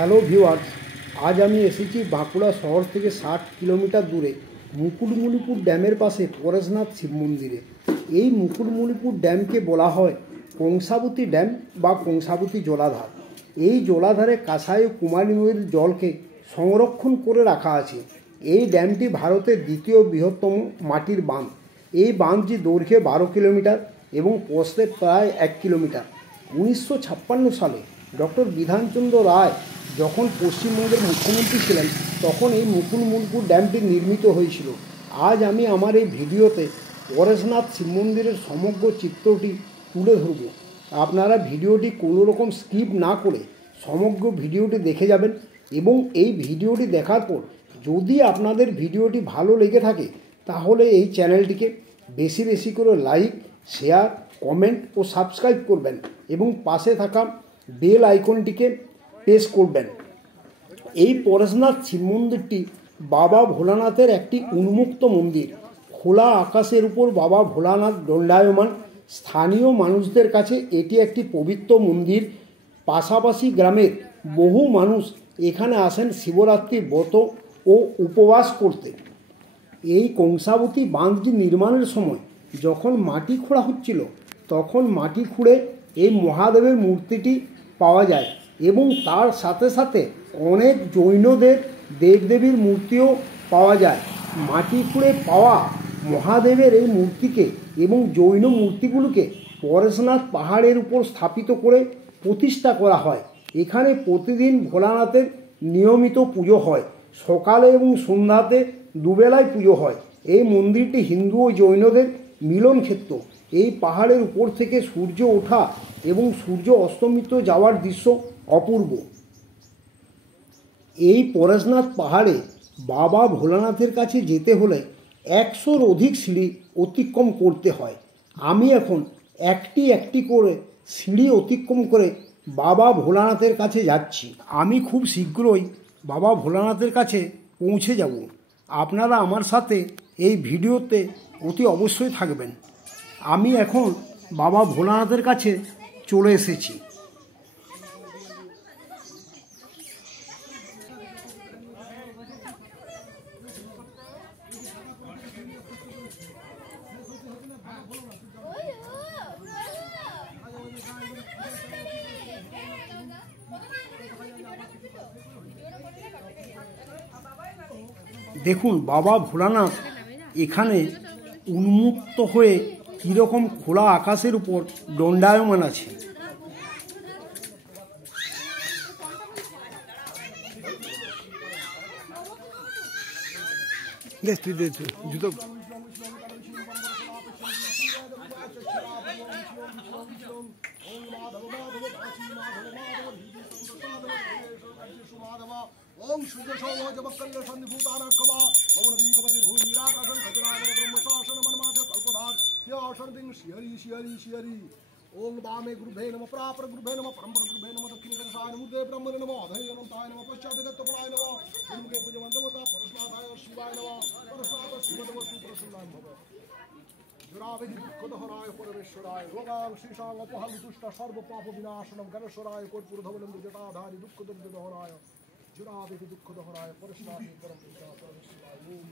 Hello viewers, আজ আমি এসেছি বাঁকুড়া শহর থেকে 60 কিলোমিটার দূরে মুকুটমণিপুর ড্যামের পাশে পরেশনাথ শিব মন্দিরে। এই মুকুটমণিপুর ড্যামকে বলা হয় কংসাবতী ড্যাম বা কংসাবতী জলাধার। এই জলাধারে কাঁসাই ও কুমারী নদীর জলকে সংরক্ষণ করে রাখা আছে। এই ড্যামটি ভারতের দ্বিতীয় বৃহত্তম মাটির বাঁধ। এই বাঁধটি দৈর্ঘ্যে 12 কিলোমিটার এবং প্রস্থে প্রায় 1 কিলোমিটার। 1956 সালে ডক্টর বিধানচন্দ্র রায় যখন পশ্চিমবঙ্গের মুখ্যমন্ত্রী ছিলেন তখন এই মুকুটমণিপুর ড্যামটি নির্মিত হয়েছিল। আজ আমি আমার এই ভিডিওতে পরেশনাথ শিব মন্দিরের সমগ্র চিত্রটি তুলে ধরব। আপনারা ভিডিওটি কোনো রকম স্কিপ না করে সমগ্র ভিডিওটি দেখে যাবেন এবং এই ভিডিওটি দেখার পর যদি আপনাদের ভিডিওটি ভালো লেগে থাকে তাহলে এই চ্যানেলটিকে বেশি বেশি করে লাইক, শেয়ার, কমেন্ট ও সাবস্ক্রাইব করবেন এবং পাশে থাকা বেল আইকনটিকে প্রেস করবেন। এই পরেশনাথ শিব মন্দিরটি বাবা ভোলানাথের একটি উন্মুক্ত মন্দির। খোলা আকাশের উপর বাবা ভোলানাথ দণ্ডায়মান। স্থানীয় মানুষদের কাছে এটি একটি পবিত্র মন্দির। পাশাপাশি গ্রামের বহু মানুষ এখানে আসেন শিবরাত্রির ব্রত ও উপবাস করতে। এই কংসাবতী বাঁধটি নির্মাণের সময় যখন মাটি খোঁড়া হচ্ছিল তখন মাটি খুঁড়ে এই মহাদেবের মূর্তিটি পাওয়া যায় এবং তার সাথে সাথে অনেক জৈনদের দেবদেবীর মূর্তিও পাওয়া যায়। মাটি খুঁড়ে পাওয়া মহাদেবের এই মূর্তিকে এবং জৈন মূর্তিগুলোকে পরেশনাথ পাহাড়ের উপর স্থাপিত করে প্রতিষ্ঠা করা হয়। এখানে প্রতিদিন ভোলানাথের নিয়মিত পুজো হয়। সকালে এবং সন্ধ্যাতে দুবেলায় পুজো হয়। এই মন্দিরটি হিন্দু ও জৈনদের মিলন ক্ষেত্র। এই পাহাড়ের উপর থেকে সূর্য ওঠা এবং সূর্য অস্তমিত যাওয়ার দৃশ্য অপূর্ব। এই পরেশনাথ পাহাড়ে বাবা ভোলানাথের কাছে যেতে হলে 100-র অধিক সিঁড়ি অতিক্রম করতে হয়। আমি এখন একটি একটি করে সিঁড়ি অতিক্রম করে বাবা ভোলানাথের কাছে যাচ্ছি। আমি খুব শীঘ্রই বাবা ভোলানাথের কাছে পৌঁছে যাব। আপনারা আমার সাথে এই ভিডিওতে অতি অবশ্যই থাকবেন। আমি এখন বাবা ভোলানাথের কাছে চলে এসেছি। দেখুন বাবা ভোলানাথ এখানে উন্মুক্ত হয়ে কীরকম খোলা আকাশের উপর দণ্ডায়মান আছে। জুতো ओम सूर्य शोभ जपकल्य सन्निभूतानाकवा ओम वीकपति भूमिराकाशं खजनामर ब्रह्मशासन मनमाथे कल्पधार ह्यासन दिं शिहरि शिहरि शिहरि ओम वामे गुरुभे नमः प्रापर गुरुभे नमः परम्पर गुरुभे नमः दक्षिण कनसाय मूर्ते ब्रह्मणे नमः अधय अनंताय नमः पश्चादगतपलाय नमः उनके पूजवंतवता परशुनाथाय शिवाय नमः परशुनाथ शिवदेव सुप्रसन्नाय भव जुराविधि दुःखदहराय परमेश्वराय रोगां शीशां अपहं दुष्ट सर्व पाप विनाशनं गणेश्वराय कोटपुरधवलं जटाधारि दुःखदर्दहराय जुराविधि दुःखदहराय परशुनाथ परम पिता परमेश्वराय ओम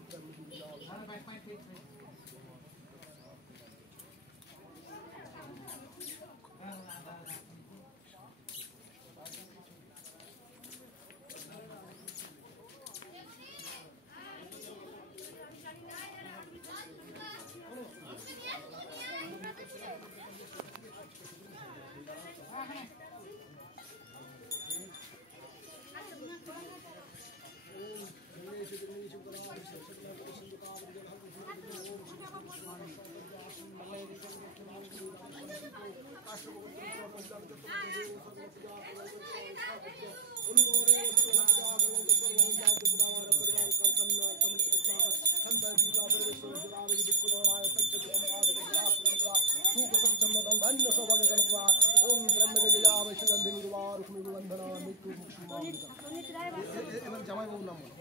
জামাই বাবুর নাম বলো।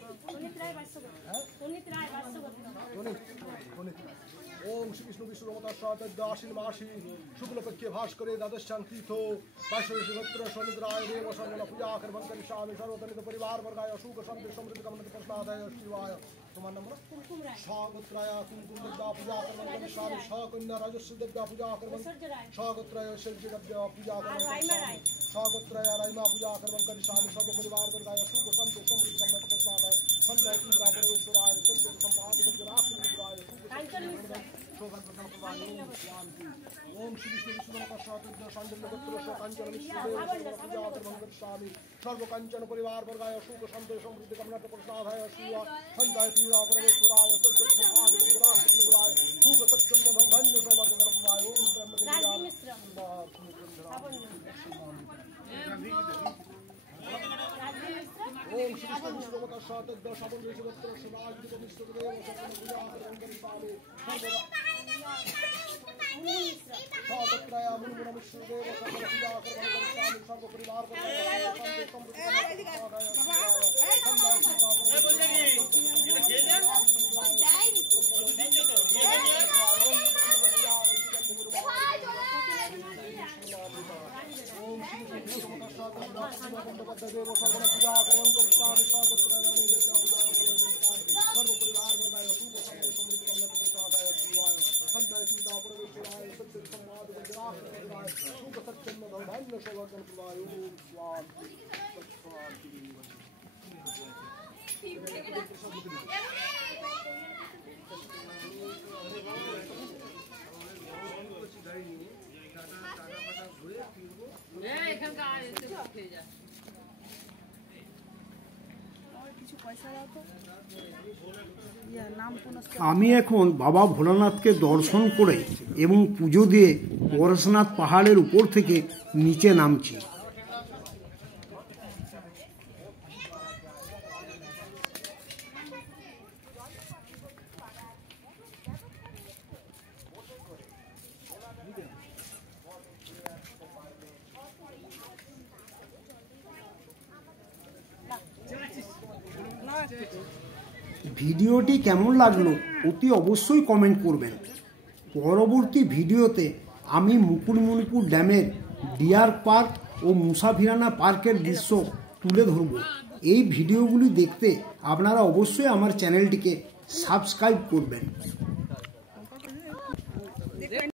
ओम श्री विष्णु विष्णुमताश्वातद्दाशिन माशी शुक्लपक्षे भास्करे द्वादश्यां तीर्थो वैश्वशिवत्र समुद्राय देव सर्वण पूजा कर्मं करिष्यामि सर्वतनित परिवार वर्गाय सुख शांति समृद्धि कामना प्रसादाय शिवाय तुम्हारा नंबर स्वागत्राय कुमकुम देवता पूजा कर्मं करिष्यामि स्वाकन्या राजस्व देवता पूजा कर्मं स्वागत्राय शिवजी देवता पूजा कर्मं स्वागत्राय राइमा पूजा कर्मं करिष्यामि सर्व परिवार वर्गाय सुख शांति समृद्धि कामना प्रसादाय संतय इंद्रा परमेश्वराय सत्य संपादक जराख्याय ओम श्री विष्णु विष्णुमताश्वातद्दाशांजलगोत्रशांजलमिश्रदेव सर्व कंचन परिवार वर्गाय सुख शांति समृद्धि कामना प्रसादाय शिवा संजय तीरा परमेश्वराय सत्य संपादक जराख्याय सुख सत्यम धन्य सौभाग्यकरपदाय ओम ओम श्री विष्णु विष्णुमताश्वातद्दाशांजलगोत्रशांजलमिश्रदेव स्वागत्राय मुनिमुनिश्वरदेव सर्व पूजा कर्मं करिष्यामि सर्व परिवार আমি এখন বাবা ভোলানাথকে দর্শন করে এবং পুজো দিয়ে পরেশনাথ পাহাড়ের উপর থেকে নিচে নামছি। ভিডিওটি কেমন লাগলো অতি অবশ্যই কমেন্ট করবেন। পরবর্তী ভিডিওতে আমি মুকুটমণিপুর ড্যামের ডিয়ার পার্ক ও মুসাফিরানা পার্কের দৃশ্য তুলে ধরব। এই ভিডিওগুলি দেখতে আপনারা অবশ্যই আমার চ্যানেলটিকে সাবস্ক্রাইব করবেন।